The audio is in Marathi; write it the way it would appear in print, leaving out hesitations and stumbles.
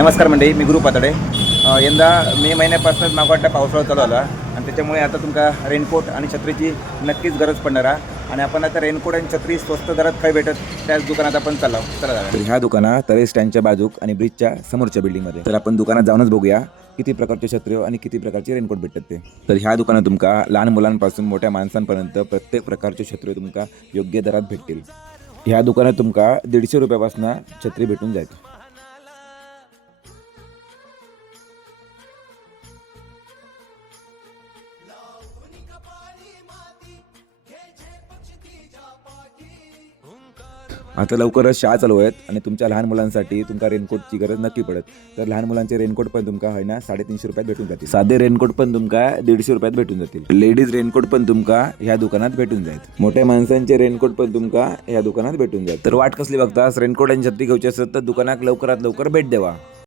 नमस्कार मंडळी, मी गुरु पातडे. यंदा मे महिन्यापासूनच मागवाटा पावसाळा चालू आला आणि त्याच्यामुळे आता तुमका रेनकोट आणि छत्रीची नक्कीच गरज पडणार आहे. आणि आपण आता रेनकोट आणि छत्री स्वस्त दरात काय भेटत त्याच दुकानात आपण चला जाऊया. तर ह्या दुकानात तळे स्टँडच्या बाजूक आणि ब्रिजच्या समोरच्या बिल्डिंगमध्ये. तर आपण दुकानात जाऊनच बघूया किती प्रकारचे छत्री आणि किती प्रकारचे रेनकोट भेटतात ते. तर ह्या दुकानात तुमका लहान मुलांपासून मोठ्या माणसांपर्यंत प्रत्येक प्रकारचे छत्री तुमका योग्य दरात भेटतील. ह्या दुकानात तुमका 150 रुपयापासून छत्री भेटून जाईल. आता लवकरच शाळा चालू आहेत आणि तुमच्या लहान मुलांसाठी तुमका रेनकोटची गरज नक्की पडत. तर लहान मुलांचे रेनकोट पण तुमका आहे ना 350 रुपयात भेटून जातील. साधे रेनकोट पण तुमका 150 रुपयात भेटून जातील. लेडीज रेनकोट पण तुमका ह्या दुकानात भेटून जाईल. मोठ्या माणसांचे रेनकोट पण तुमका ह्या दुकानात भेटून जाईल. तर वाट कसली बघतास? रेनकोट आणि छत्री घ्यायची असत तर दुकानात लवकरात लवकर भेट द्यावा.